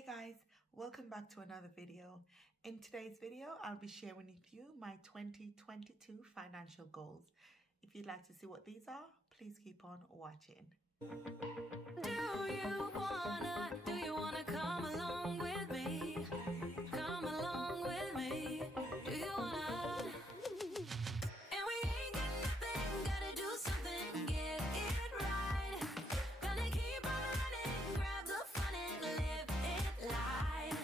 Hey guys, welcome back to another video. In today's video, I'll be sharing with you my 2022 financial goals. If you'd like to see what these are, please keep on watching. Do you wanna come along with me? Come along with me. Do you wanna? And we ain't got nothing, gotta do something, get it right. Gonna keep on running, grab the fun and live it light.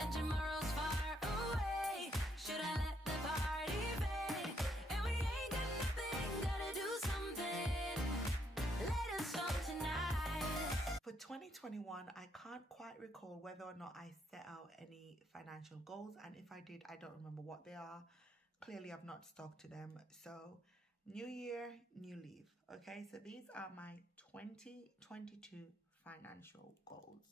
And tomorrow's far away, should I let the party fade? And we ain't got nothing, gotta do something, let us on tonight. For 2021, I can't quite recall whether or not I set out any financial goals, and if I did, I don't remember what they are. Clearly, I've not stuck to them. So, new year, new leaf. Okay, so these are my 2022 financial goals.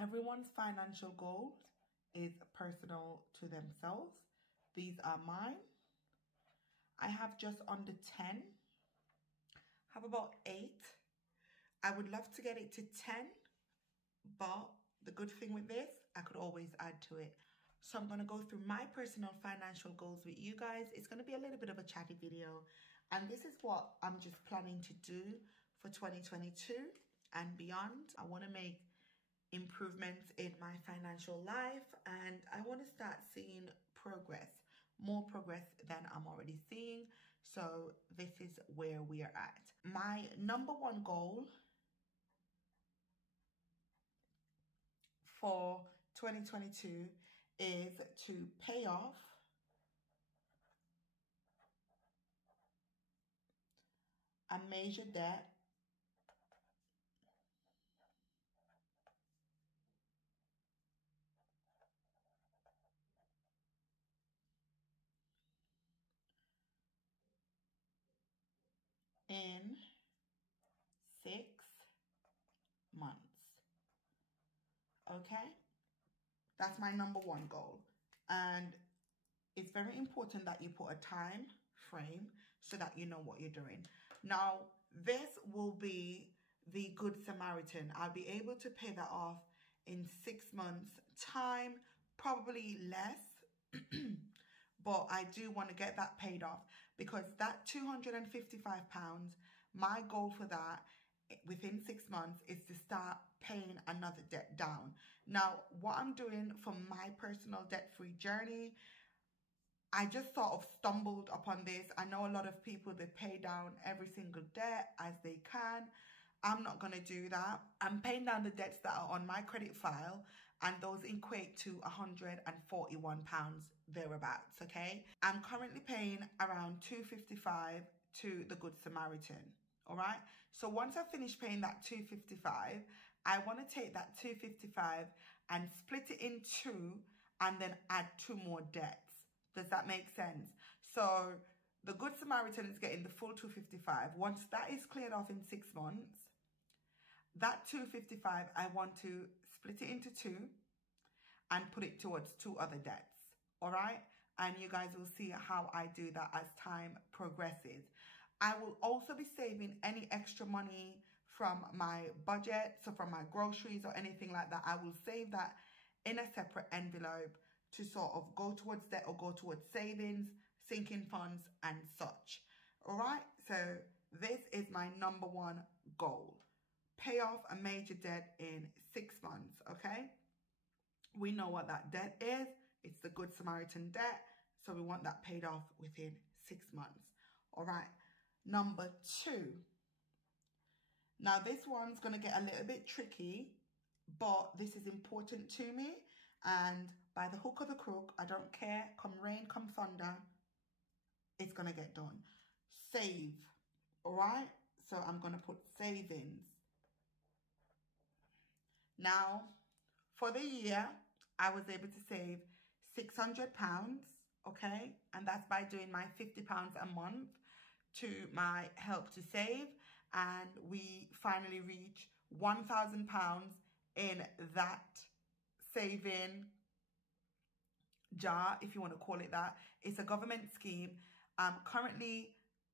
Everyone's financial goal is personal to themselves. These are mine. I have just under 10. I have about 8. I would love to get it to 10, but the good thing with this, I could always add to it. So I'm going to go through my personal financial goals with you guys. It's going to be a little bit of a chatty video, and this is what I'm just planning to do for 2022 and beyond. I want to make improvements in my financial life, and I want to start seeing progress, more progress than I'm already seeing. So this is where we are at. My number one goal for 2022 is to pay off a major debt in 6 months. Okay, that's my number one goal, and it's very important that you put a time frame so that you know what you're doing. Now, this will be the Good Samaritan. I'll be able to pay that off in 6 months time, probably less. But I do want to get that paid off, because that £255, my goal for that within 6 months is to start paying another debt down. Now, what I'm doing for my personal debt-free journey, I just sort of stumbled upon this. I know a lot of people, they pay down every single debt as they can. I'm not going to do that. I'm paying down the debts that are on my credit file, and those equate to £141 thereabouts, okay? I'm currently paying around £255 to the Good Samaritan, all right? So once I finish paying that £255, I want to take that £255 and split it in 2 and then add 2 more debts. Does that make sense? So the Good Samaritan is getting the full £255. Once that is cleared off in 6 months, that £255, I want to split it into 2 and put it towards 2 other debts, all right? And you guys will see how I do that as time progresses. I will also be saving any extra money from my budget, so from my groceries or anything like that. I will save that in a separate envelope to sort of go towards debt or go towards savings, sinking funds and such, all right? So this is my number one goal. Pay off a major debt in 6 months, okay? We know what that debt is. It's the Good Samaritan debt. So we want that paid off within 6 months, all right? Number 2. Now, this one's going to get a little bit tricky, but this is important to me. And by the hook or the crook, I don't care. Come rain, come thunder, it's going to get done. Save, all right? So I'm going to put savings. Now, for the year, I was able to save £600, okay? And that's by doing my £50 a month to my Help to Save. And we finally reached £1,000 in that saving jar, if you want to call it that. It's a government scheme. Currently,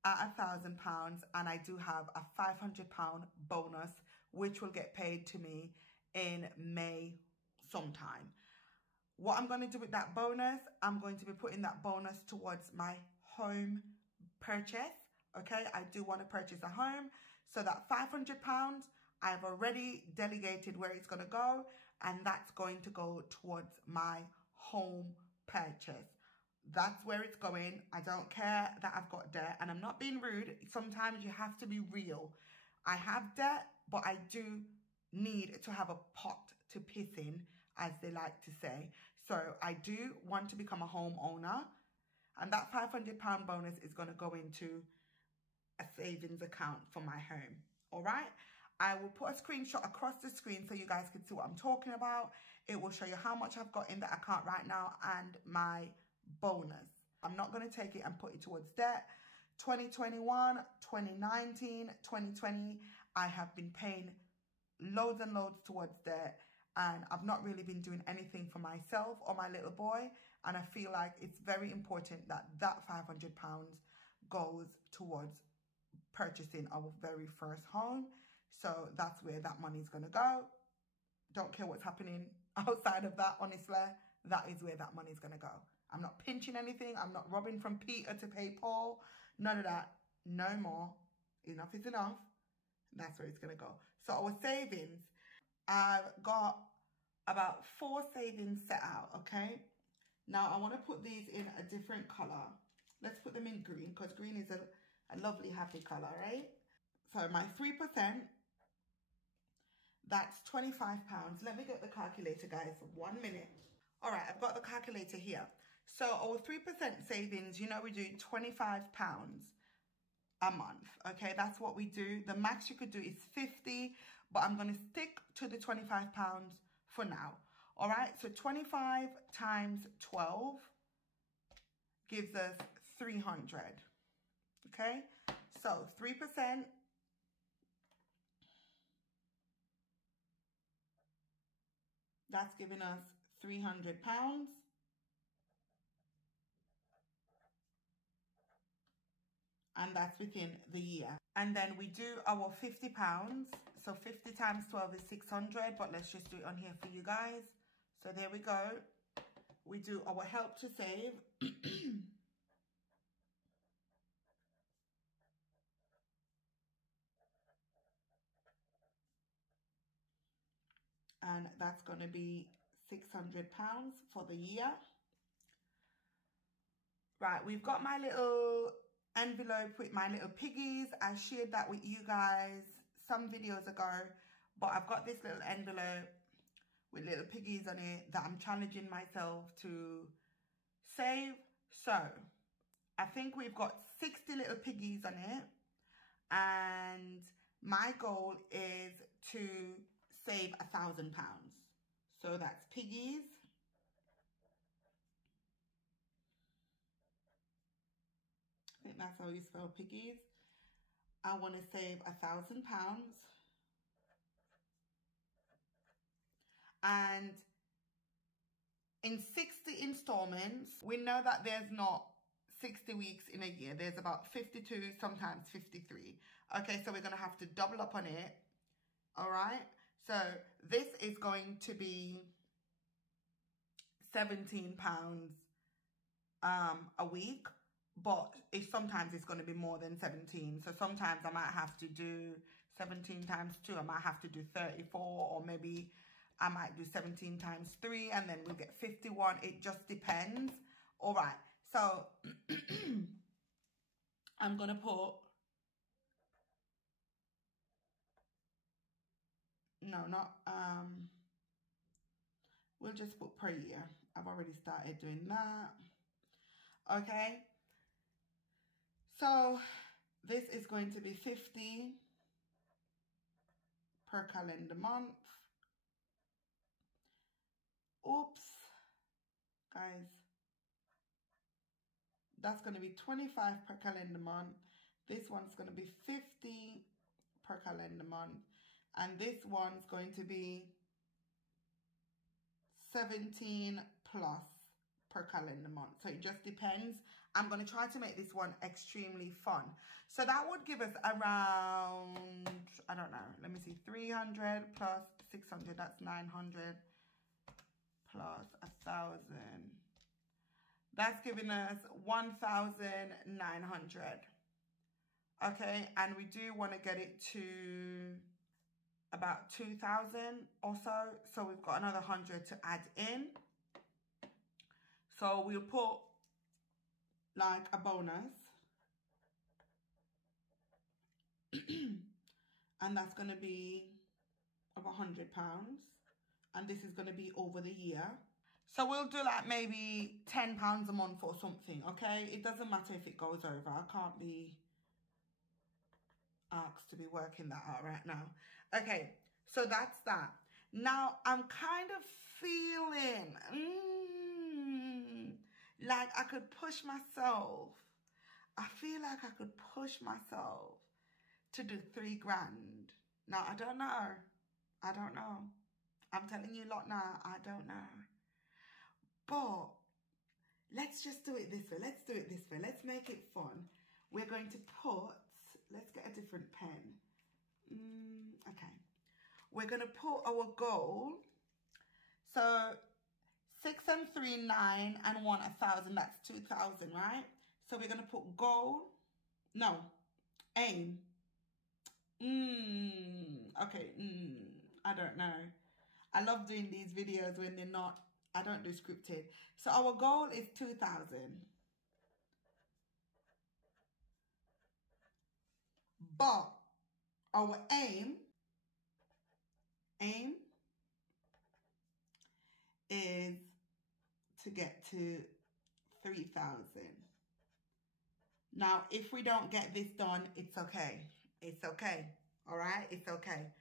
at £1,000, and I do have a £500 bonus which will get paid to me in May sometime. What I'm going to do with that bonus, I'm going to be putting that bonus towards my home purchase. Okay, I do want to purchase a home, so that £500 I've already delegated where it's going to go, and that's going to go towards my home purchase. That's where it's going. I don't care that I've got debt, and I'm not being rude. Sometimes you have to be real. I have debt, but I do need to have a pot to piss in, as they like to say. So I do want to become a homeowner, and that £500 bonus is going to go into a savings account for my home. All right, I will put a screenshot across the screen so you guys can see what I'm talking about. It will show you how much I've got in the account right now and my bonus. I'm not going to take it and put it towards debt. 2021, 2019, 2020, I have been paying loads and loads towards debt, and I've not really been doing anything for myself or my little boy, and I feel like it's very important that that £500 goes towards purchasing our very first home. So that's where that money is going to go. Don't care what's happening outside of that, honestly. That is where that money is going to go. I'm not pinching anything. I'm not robbing from Peter to pay Paul. None of that. No more. Enough is enough. That's where it's going to go. So our savings, I've got about 4 savings set out, okay? Now I want to put these in a different color. Let's put them in green, because green is a lovely, happy color, right? So my 3%, that's £25. Let me get the calculator, guys, for 1 minute. All right, I've got the calculator here. So our 3% savings, you know, we do £25 a month. Okay, that's what we do. The max you could do is 50, but I'm going to stick to the £25 for now. All right, so 25 times 12 gives us 300. Okay, so 3%. That's giving us £300. And that's within the year. And then we do our £50. So 50 times 12 is 600, but let's just do it on here for you guys. So there we go. We do our help to save. And that's going to be £600 for the year. Right, we've got my little envelope with my little piggies. I shared that with you guys some videos ago, but I've got this little envelope with little piggies on it that I'm challenging myself to save. So I think we've got 60 little piggies on it, and my goal is to save £1,000. So that's piggies. I think that's how you spell piggies. I want to save £1,000. And in 60 installments, we know that there's not 60 weeks in a year. There's about 52, sometimes 53. Okay, so we're going to have to double up on it. All right. So this is going to be £17 a week. But sometimes it's going to be more than 17. So sometimes I might have to do 17 times 2. I might have to do 34, or maybe I might do 17 times 3, and then we'll get 51. It just depends. All right. So I'm going to put, no, not, we'll just put per year. I've already started doing that. Okay. So this is going to be 50 per calendar month. Oops, guys. That's going to be 25 per calendar month. This one's going to be 50 per calendar month. And this one's going to be 17 plus per calendar month. So it just depends. I'm going to try to make this one extremely fun. So that would give us around, I don't know, let me see, 300 plus 600, that's 900 plus 1,000. That's giving us 1,900. Okay, and we do want to get it to about 2,000 or so. So we've got another 100 to add in. So we'll put like a bonus. And that's going to be of £100. And this is going to be over the year. So we'll do like maybe £10 a month or something, okay? It doesn't matter if it goes over. I can't be asked to be working that out right now. Okay, so that's that. Now, I'm kind of feeling like I could push myself. I feel like I could push myself to do 3 grand. Now, I don't know. I don't know. I'm telling you a lot now. I don't know. But let's just do it this way. Let's do it this way. Let's make it fun. We're going to put, let's get a different pen. Okay. We're going to put our goal. So 6 and 3, 9 and 1, 1,000. That's 2,000, right? So we're going to put goal. No, aim. Okay. I don't know. I love doing these videos when they're not, I don't do scripted. So our goal is 2,000. But our aim is to get to 3,000. Now, if we don't get this done, it's okay. It's okay. All right? It's okay.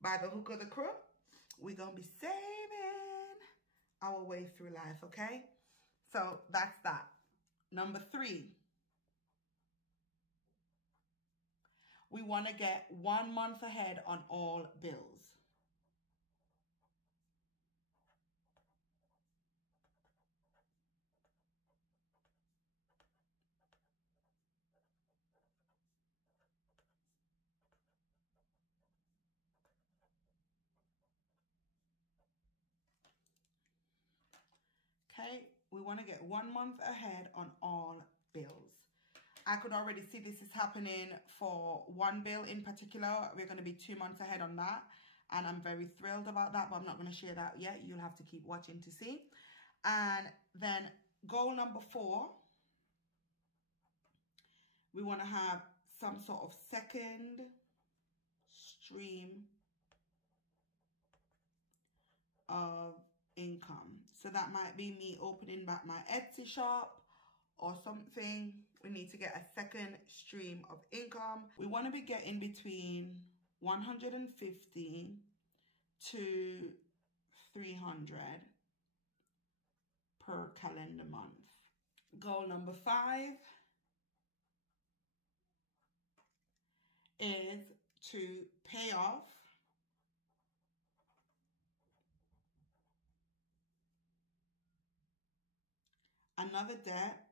By the hook of the crook, we're going to be saving our way through life, okay? So that's that. Number 3. We want to get 1 month ahead on all bills. Okay, we want to get 1 month ahead on all bills. I could already see this is happening for one bill in particular. We're going to be 2 months ahead on that. And I'm very thrilled about that, but I'm not going to share that yet. You'll have to keep watching to see. And then goal number 4. We want to have some sort of second stream of income. So that might be me opening back my Etsy shop or something. We need to get a second stream of income. We want to be getting between 150 to 300 per calendar month. Goal number 5 is to pay off another debt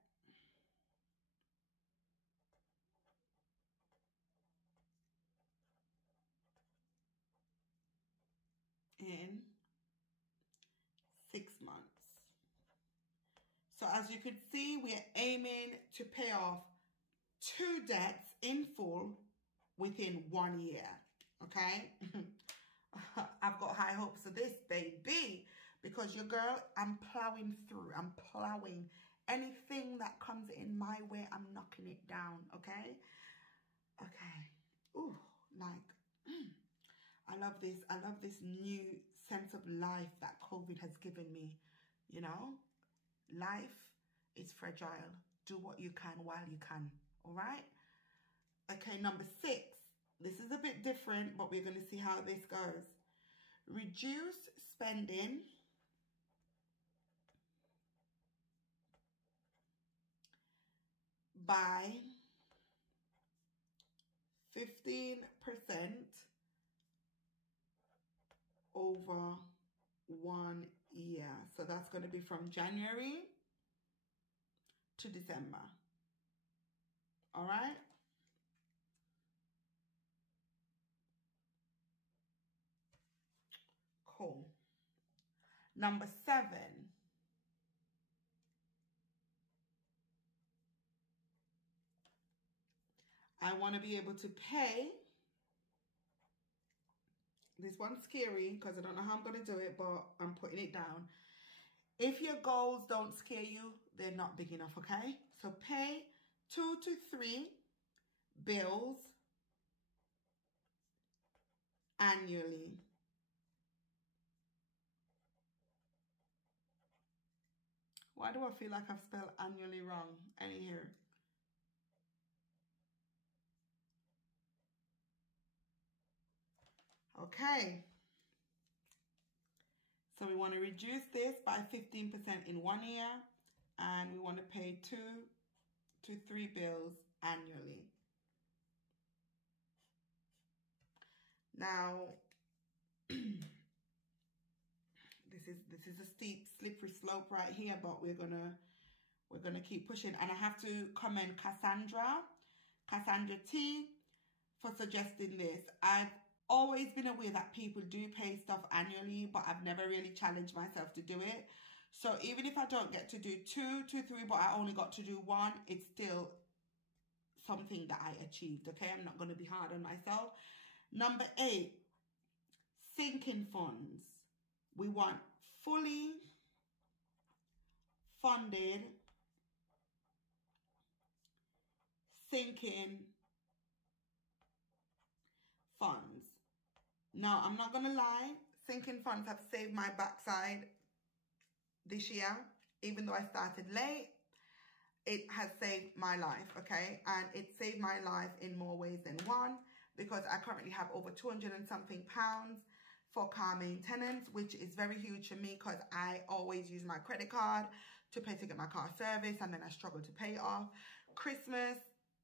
in 6 months. So as you can see, we're aiming to pay off 2 debts in full within 1 year. Okay? I've got high hopes of this, baby, because your girl, I'm plowing through. I'm plowing. Anything that comes in my way, I'm knocking it down. Okay? Okay. Ooh, like, I love this. I love this new sense of life that COVID has given me. You know, life is fragile. Do what you can while you can. All right? Okay, number 6. This is a bit different, but we're going to see how this goes. Reduce spending by 15% over 1 year. So that's going to be from January to December. All right. Cool. Number 7. I want to be able to pay. This one's scary because I don't know how I'm going to do it, but I'm putting it down. If your goals don't scare you, they're not big enough, okay? So pay 2 to 3 bills annually. Why do I feel like I've spelled annually wrong? Any here? Okay. So we want to reduce this by 15% in 1 year, and we want to pay 2 to 3 bills annually. Now, this is a steep, slippery slope right here, but we're gonna keep pushing. And I have to commend Cassandra T, for suggesting this. I've always been aware that people do pay stuff annually, but I've never really challenged myself to do it. So even if I don't get to do 2 to 3, but I only got to do 1, it's still something that I achieved, okay? I'm not going to be hard on myself. Number 8, sinking funds. We want fully funded sinking funds. Now, I'm not going to lie, sinking funds have saved my backside this year. Even though I started late, it has saved my life, okay? And it saved my life in more ways than one, because I currently have over 200 and something pounds for car maintenance, which is very huge for me because I always use my credit card to pay to get my car serviced, and then I struggle to pay it off. Christmas,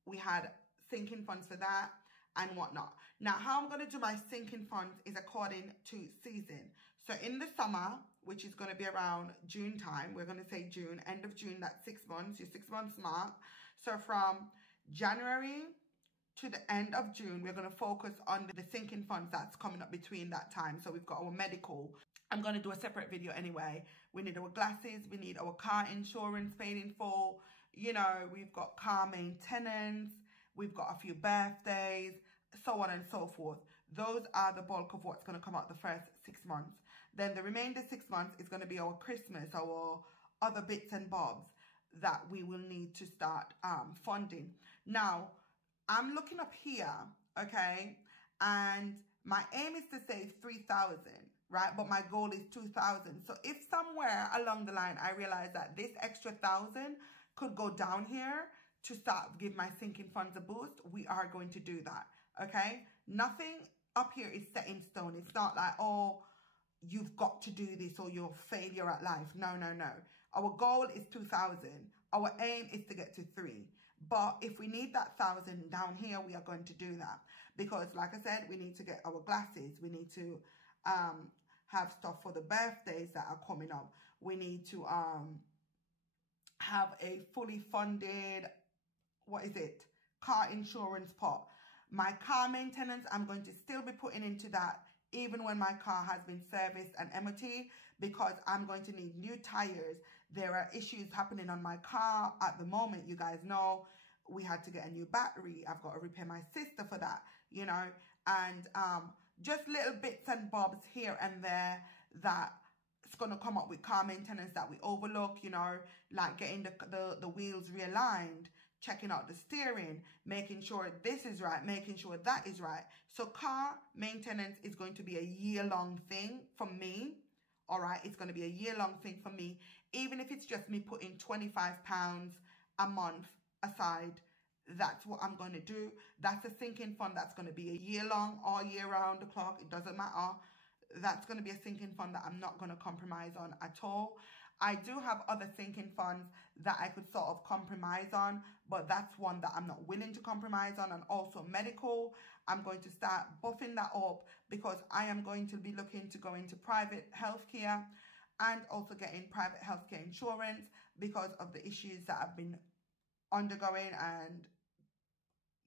we had sinking funds for that and whatnot. Now, how I'm going to do my sinking funds is according to season. So in the summer, which is going to be around June time, we're going to say June, end of June, that's 6 months, your 6 months mark. So from January to the end of June, we're going to focus on the sinking funds that's coming up between that time. So we've got our medical. I'm going to do a separate video anyway. We need our glasses. We need our car insurance paid in full. You know, we've got car maintenance. We've got a few birthdays, so on and so forth. Those are the bulk of what's going to come out the first 6 months. Then the remainder 6 months is going to be our Christmas, our other bits and bobs that we will need to start funding. Now, I'm looking up here, okay, and my aim is to save 3,000, right? But my goal is 2,000. So if somewhere along the line I realize that this extra 1,000 could go down here to start give my sinking funds a boost, we are going to do that, okay? Nothing up here is set in stone. It's not like, oh, you've got to do this or you're a failure at life. No, no, no. Our goal is 2,000. Our aim is to get to 3. But if we need that 1,000 down here, we are going to do that. Because like I said, we need to get our glasses. We need to have stuff for the birthdays that are coming up. We need to have a fully funded, what is it? Car insurance pot. My car maintenance, I'm going to still be putting into that even when my car has been serviced and MOT, because I'm going to need new tires. There are issues happening on my car at the moment. You guys know we had to get a new battery. I've got to repair my sister for that, you know, and just little bits and bobs here and there that it's going to come up with car maintenance that we overlook, you know, like getting the wheels realigned, checking out the steering, making sure this is right, making sure that is right. So car maintenance is going to be a year-long thing for me. All right, it's going to be a year-long thing for me. Even if it's just me putting £25 a month aside, that's what I'm going to do. That's a sinking fund that's going to be a year-long, all year round the clock. It doesn't matter. That's going to be a sinking fund that I'm not going to compromise on at all. I do have other sinking funds that I could sort of compromise on, but that's one that I'm not willing to compromise on. And also medical, I'm going to start buffing that up because I am going to be looking to go into private healthcare and also getting private healthcare insurance because of the issues that have been undergoing, and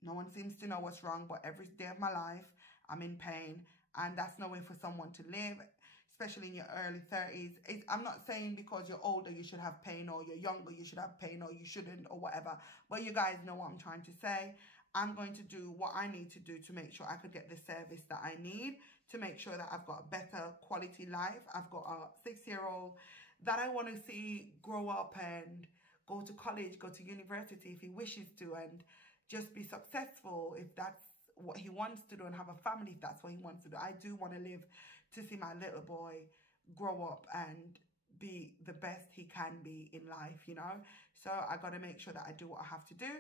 no one seems to know what's wrong, but every day of my life, I'm in pain. And that's no way for someone to live, especially in your early 30s. I'm not saying because you're older, you should have pain, or you're younger, you should have pain, or you shouldn't, or whatever. But you guys know what I'm trying to say. I'm going to do what I need to do to make sure I could get the service that I need, to make sure that I've got a better quality life. I've got a 6-year-old that I want to see grow up and go to college, go to university if he wishes to, and just be successful if that's what he wants to do, and have a family if that's what he wants to do. I do want to live to see my little boy grow up and be the best he can be in life, you know. So I got to make sure that I do what I have to do.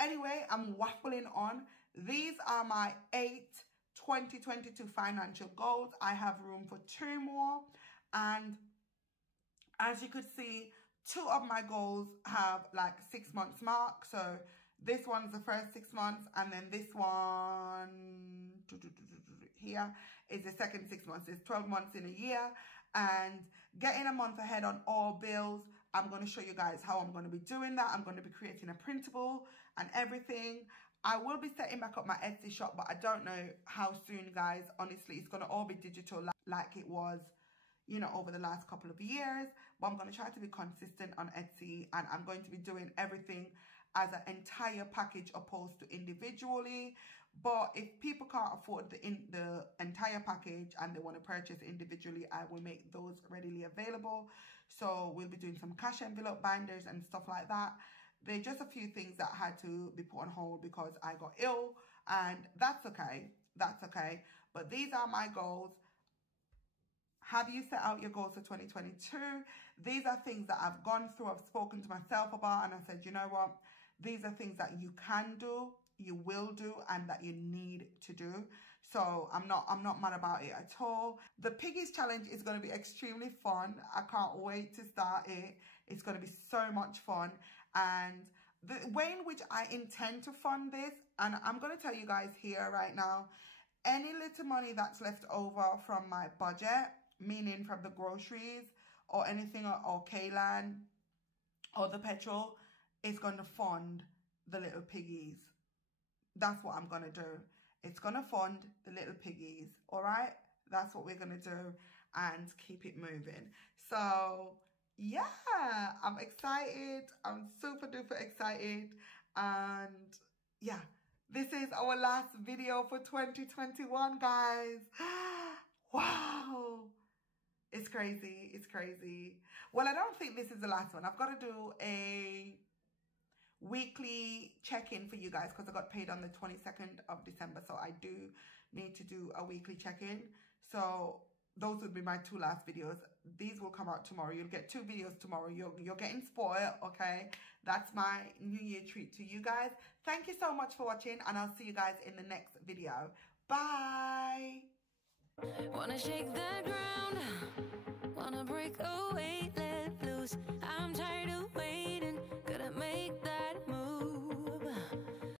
Anyway, I'm waffling on. These are my 8 2022 financial goals. I have room for 2 more, and as you could see, 2 of my goals have like 6 months mark. So this one's the first 6 months, and then this one here is the second 6 months. It's 12 months in a year, and getting a month ahead on all bills. I'm going to show you guys how I'm going to be doing that. I'm going to be creating a printable and everything. I will be setting back up my Etsy shop, but I don't know how soon, guys. Honestly, it's going to all be digital like it was, you know, over the last couple of years. But I'm going to try to be consistent on Etsy, and I'm going to be doing everything as an entire package opposed to individually. But if people can't afford the entire package and they want to purchase individually, I will make those readily available. So we'll be doing some cash envelope binders and stuff like that. There are just a few things that had to be put on hold because I got ill, and that's okay. That's okay. But these are my goals. Have you set out your goals for 2022? These are things that I've gone through, I've spoken to myself about, and I said, you know what? These are things that you can do, you will do, and that you need to do. So I'm not mad about it at all. The Piggies challenge is going to be extremely fun. I can't wait to start it. It's going to be so much fun. And the way in which I intend to fund this, and I'm going to tell you guys here right now, any little money that's left over from my budget, meaning from the groceries or anything, or K-Land or the petrol, is going to fund the little piggies. That's what I'm going to do. It's going to fund the little piggies. All right? That's what we're going to do, and keep it moving. So, yeah, I'm excited. I'm super duper excited. And yeah, this is our last video for 2021, guys. Wow. It's crazy. It's crazy. Well, I don't think this is the last one. I've got to do a weekly check-in for you guys because I got paid on the 22nd of December. So I do need to do a weekly check-in. So those would be my 2 last videos. These will come out tomorrow. You'll get 2 videos tomorrow. You're getting spoiled, okay? That's my New Year treat to you guys. Thank you so much for watching, and I'll see you guys in the next video. Bye! Wanna shake the ground, wanna break away, let loose.